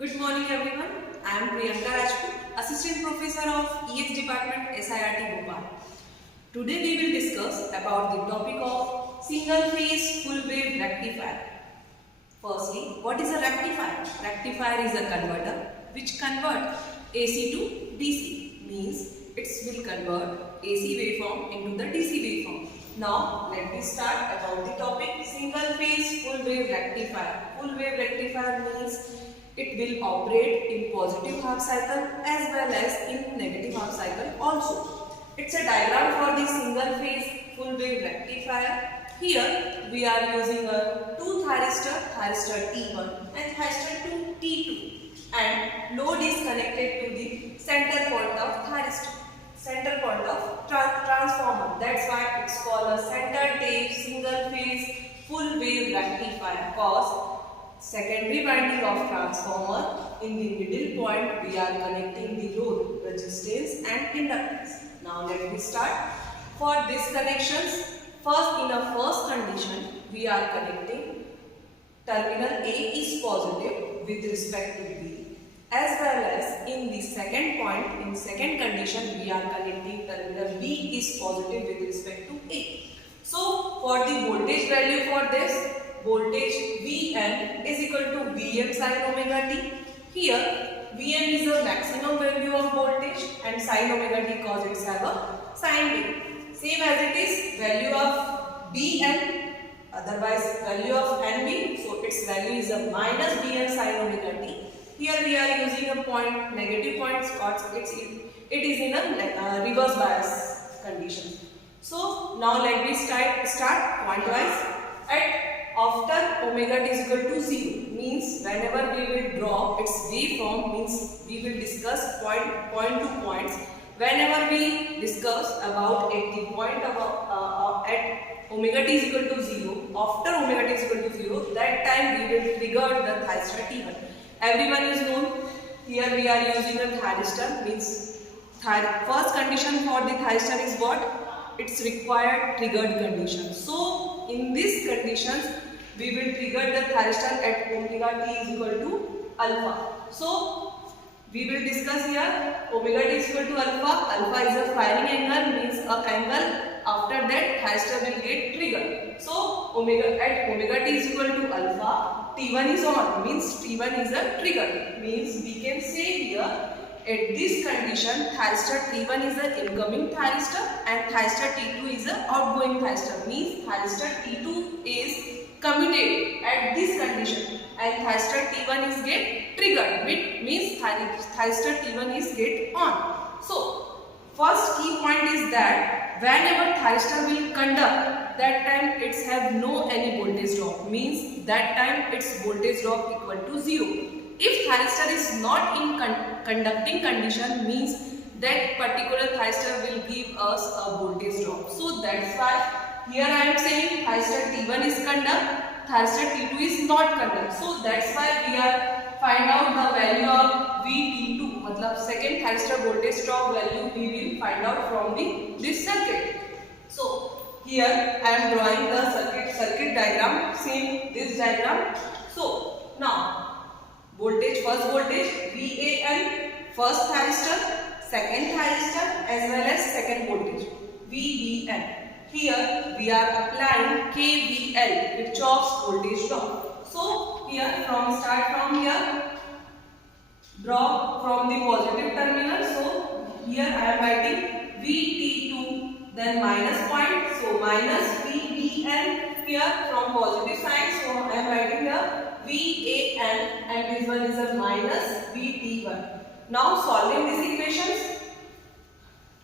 Good morning everyone. I am Priyanka Rajput, Assistant Professor of EX Department, SIRT Bhopal. Today we will discuss about the topic of single phase full wave rectifier. Firstly, what is a rectifier? Rectifier is a converter which converts AC to DC, means it will convert AC waveform into the DC waveform. Now let me start about the topic single phase full wave rectifier. Full wave rectifier means it will operate in positive half cycle as well as in negative half cycle also. It's a diagram for the single phase full wave rectifier. Here we are using a two thyristor T1 and thyristor 2 T2, and load is connected to the center point of thyristor, center point of transformer. That's why it's called a center tape single phase full wave rectifier, cause secondary winding of transformer, in the middle point we are connecting the load, resistance and inductance. Now let me start. For these connections, first in a first condition we are connecting terminal A is positive with respect to B, as well as in the second point, in second condition we are connecting terminal B is positive with respect to A. So for the voltage value for this, voltage Vn is equal to Vm sin omega t. Here Vn is the maximum value of voltage and sin omega t cause it's have a sine wave. Same as it is value of Bn, otherwise value of Nb, so its value is a minus Vn sin omega t. Here we are using a point, negative point cause it is in a reverse bias condition. So now let me start pointwise. After omega t is equal to 0, means whenever we will draw its waveform, means we will discuss point to points. Whenever we discuss about at the point of at omega t is equal to 0, after omega t is equal to 0, that time we will trigger the thyristor T1. Everyone is known. Here we are using a thyristor, means first condition for the thyristor is what? It's required triggered condition. So in these conditions we will trigger the thyristor at omega t is equal to alpha. So we will discuss here omega t is equal to alpha. Alpha is a firing angle, means a angle after that thyristor will get triggered. So at omega t is equal to alpha, T1 is on, means T1 is a trigger. Means we can say here at this condition thyristor T1 is an incoming thyristor and thyristor T2 is an outgoing thyristor. Means thyristor T2 is committed at this condition and thyristor T1 is get triggered, means thyristor T1 is get on. So first key point is that whenever thyristor will conduct, that time it's have no any voltage drop, means that time its voltage drop equal to 0. If thyristor is not in conducting condition, means that particular thyristor will give us a voltage drop. So that's why here I am saying thyristor T1 is conduct, thyristor T2 is not conduct. So that's why we are find out the value of VT2, matlab second thyristor voltage drop value we will find out from this circuit. So here I am drawing the circuit diagram, same this diagram. So now voltage, first voltage VAN, first thyristor, second thyristor as well as second voltage VBN. Here we are applying KVL, Kirchhoff's voltage law. So here start from here, draw from the positive terminal. So here I am writing VT2, then minus point, so minus VBN here from positive sign. So I am writing here VAN and this one is a minus VT1. Now solving these equations,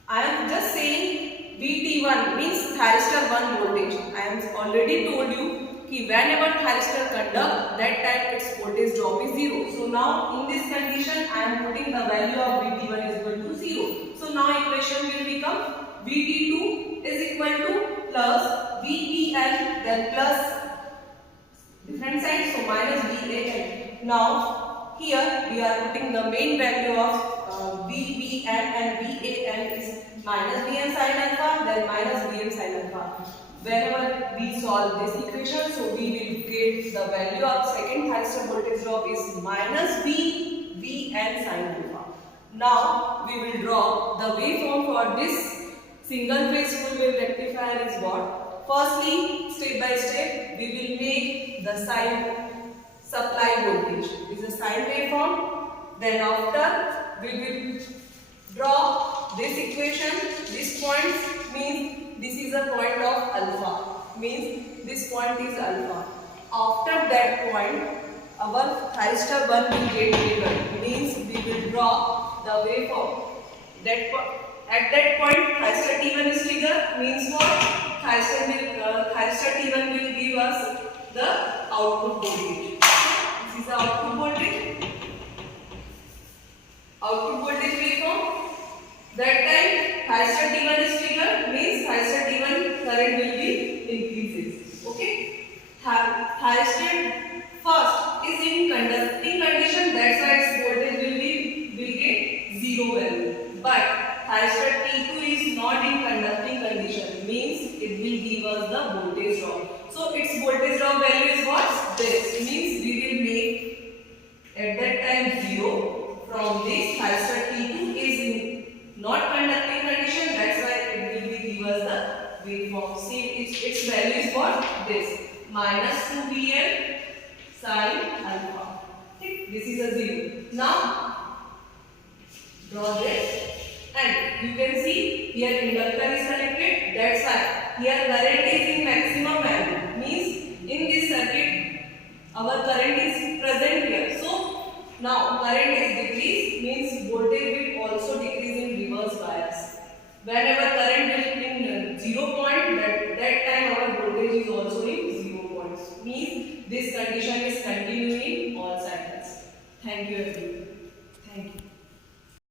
I am just saying VT1 means thyristor 1 voltage. I am already told you कि whenever thyristor conduct, that time its voltage drop is 0. So now in this condition I am putting the value of VT1 is equal to 0. So now equation will become VT2 is equal to plus VTN, then plus different side, so minus VAN. Now here we are putting the main value of VBN and VAN is minus Vn sin alpha, then minus Vm sin alpha. Whenever we solve this equation, so we will get the value of second thyristor voltage drop is minus V and sin alpha. Now we will draw the waveform for this single phase full wave rectifier is what? Firstly, step by step, we will make the sine supply voltage. This is a sine waveform. Then after, we will draw this equation. This point means this is a point of alpha. Means this point is alpha. After that point, our thyristor 1 will get triggered. Means we will draw the waveform. At that point, thyristor T1 is triggered. Means what? Thyristor T1 will give us the output voltage. This is the output voltage. Output voltage waveform. That time thyristor T1 is triggered, means thyristor T1 current will be increases. Okay. Thyristor first is in conducting condition. That's why its voltage will get zero value. But thyristor T2 is not in conducting condition, means it will give us the voltage drop. So its voltage drop value is what? This means we will make at that time 0. From this thyristor T2 is in not conducting condition, that's why it will be give us the waveform. See its value is what? This minus 2Bl sin alpha. Okay, this is a 0. Now draw this. And you can see here inductor is connected. That's why here current is in maximum value. Means in this circuit our current is present here. So now current is decreased. Means voltage will also decrease in reverse bias. Whenever current will in 0 point, that time our voltage is also in 0 points. Means this condition is continuing all cycles. Thank you everyone.